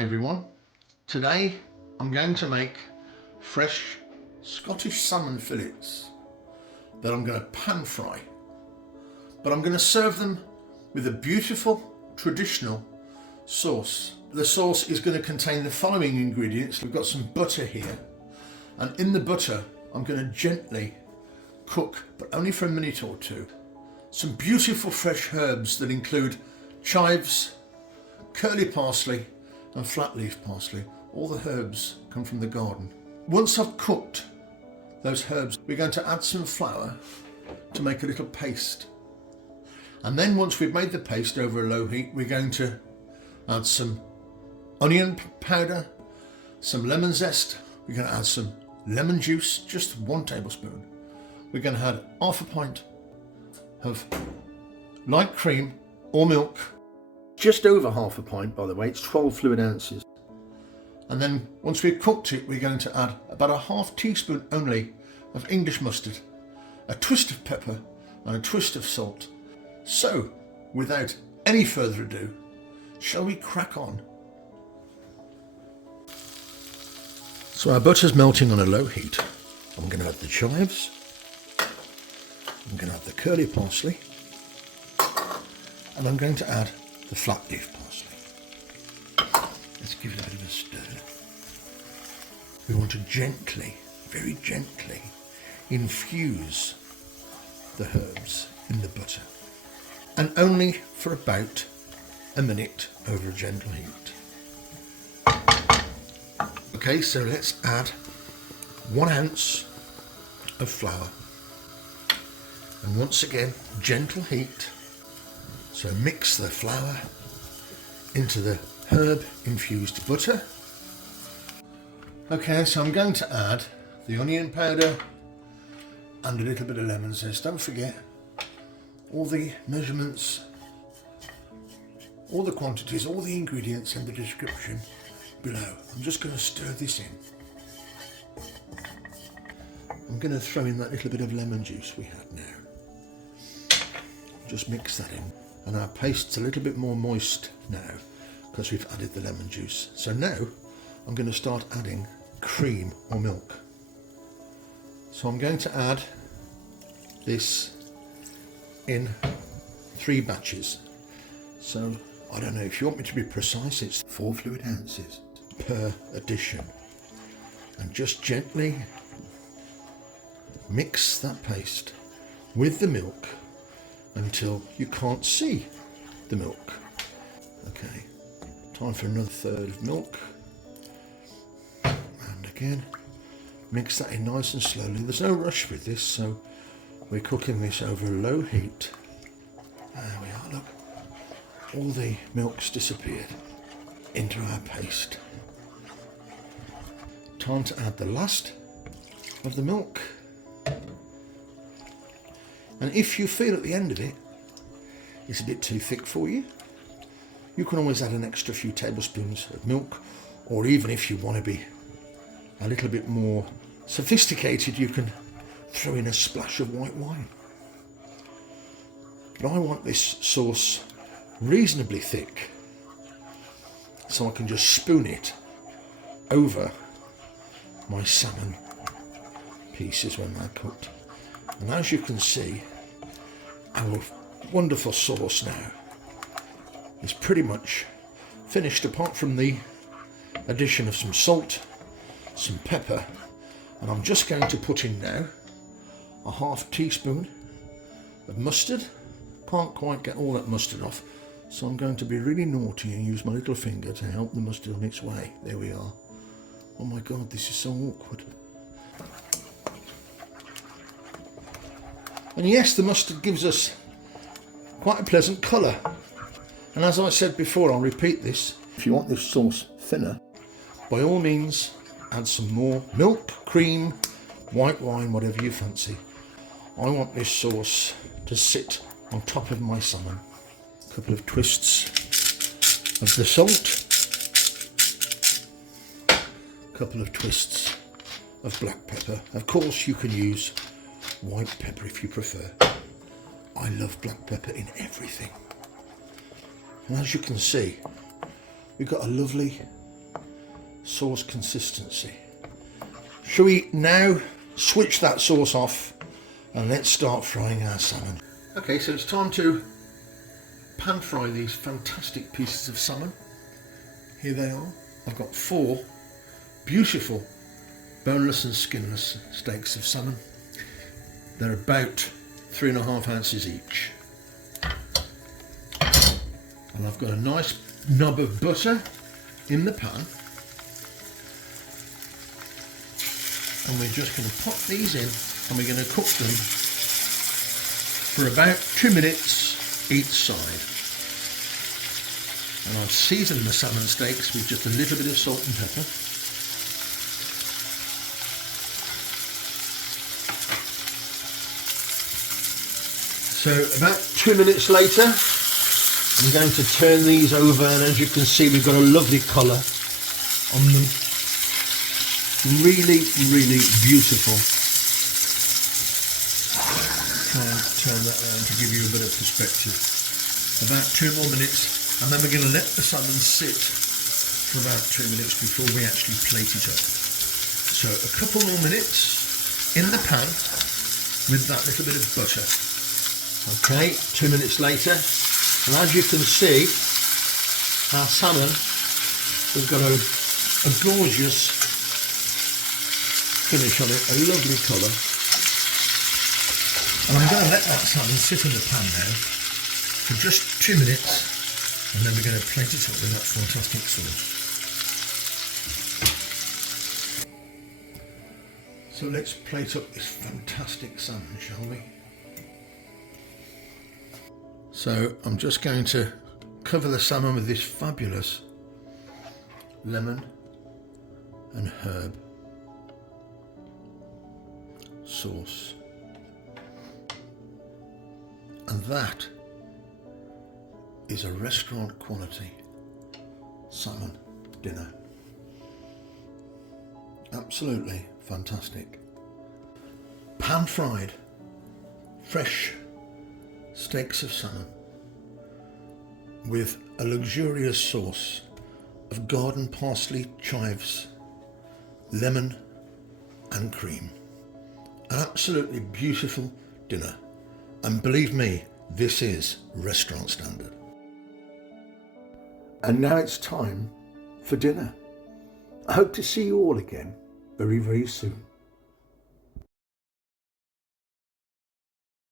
Hi everyone, today I'm going to make fresh Scottish salmon fillets that I'm going to pan fry, but I'm going to serve them with a beautiful traditional sauce. The sauce is going to contain the following ingredients. We've got some butter here, and in the butter I'm going to gently cook, but only for a minute or two, some beautiful fresh herbs that include chives, curly parsley and flat leaf parsley. All the herbs come from the garden. Once I've cooked those herbs, we're going to add some flour to make a little paste. And then once we've made the paste over a low heat, we're going to add some onion powder, some lemon zest. We're going to add some lemon juice, just 1 tablespoon. We're going to add half a pint of light cream or milk. Just over half a pint, by the way, it's 12 fluid ounces. And then once we've cooked it, we're going to add about a half teaspoon only of English mustard, a twist of pepper and a twist of salt. So, without any further ado, shall we crack on? So our butter's melting on a low heat. I'm going to add the chives. I'm going to add the curly parsley. And I'm going to add the flat leaf parsley. Let's give it a bit of a stir. We want to gently, very gently, infuse the herbs in the butter, and only for about a minute over a gentle heat. Okay, so let's add 1 ounce of flour, and once again, gentle heat. So mix the flour into the herb infused butter. Okay, so I'm going to add the onion powder and a little bit of lemon zest. Don't forget all the measurements, all the quantities, all the ingredients in the description below. I'm just going to stir this in. I'm going to throw in that little bit of lemon juice we had now. Just mix that in. And our paste's a little bit more moist now because we've added the lemon juice. So now I'm going to start adding cream or milk. So I'm going to add this in 3 batches. So I don't know, if you want me to be precise, it's 4 fluid ounces per addition. And just gently mix that paste with the milk until you can't see the milk. Okay, time for another third of milk. And again, mix that in nice and slowly. There's no rush with this, so we're cooking this over a low heat. There we are, look. All the milk's disappeared into our paste. Time to add the last of the milk. And if you feel at the end of it, it's a bit too thick for you, you can always add an extra few tablespoons of milk, or even if you want to be a little bit more sophisticated, you can throw in a splash of white wine. But I want this sauce reasonably thick, so I can just spoon it over my salmon pieces when they're cooked. And as you can see, our wonderful sauce now is pretty much finished, apart from the addition of some salt, some pepper, and I'm just going to put in now a half teaspoon of mustard. Can't quite get all that mustard off, so I'm going to be really naughty and use my little finger to help the mustard on its way. There we are. Oh my God, this is so awkward. And yes, the mustard gives us quite a pleasant colour. And as I said before, I'll repeat this. If you want this sauce thinner, by all means, add some more milk, cream, white wine, whatever you fancy. I want this sauce to sit on top of my salmon. A couple of twists of the salt. A couple of twists of black pepper. Of course, you can use white pepper if you prefer. I love black pepper in everything. And as you can see, we've got a lovely sauce consistency. Shall we now switch that sauce off and let's start frying our salmon? Okay, so it's time to pan fry these fantastic pieces of salmon. Here they are. I've got 4 beautiful boneless and skinless steaks of salmon. They're about 3.5 ounces each. And I've got a nice knob of butter in the pan. And we're just going to pop these in and we're going to cook them for about 2 minutes each side. And I've seasoned the salmon steaks with just a little bit of salt and pepper. So about 2 minutes later, I'm going to turn these over, and as you can see, we've got a lovely colour on them. Really, really beautiful. Try and turn that around to give you a bit of perspective. About 2 more minutes, and then we're going to let the salmon sit for about 2 minutes before we actually plate it up. So a couple more minutes in the pan with that little bit of butter. Okay, 2 minutes later, and as you can see, our salmon has got a gorgeous finish on it, a lovely colour. And I'm going to let that salmon sit in the pan now for just 2 minutes, and then we're going to plate it up with that fantastic sauce. So let's plate up this fantastic salmon, shall we? So I'm just going to cover the salmon with this fabulous lemon and herb sauce. And that is a restaurant quality salmon dinner. Absolutely fantastic. Pan fried, fresh steaks of salmon with a luxurious sauce of garden parsley, chives, lemon and cream. An absolutely beautiful dinner, and believe me, this is restaurant standard. And now it's time for dinner. I hope to see you all again very, very soon.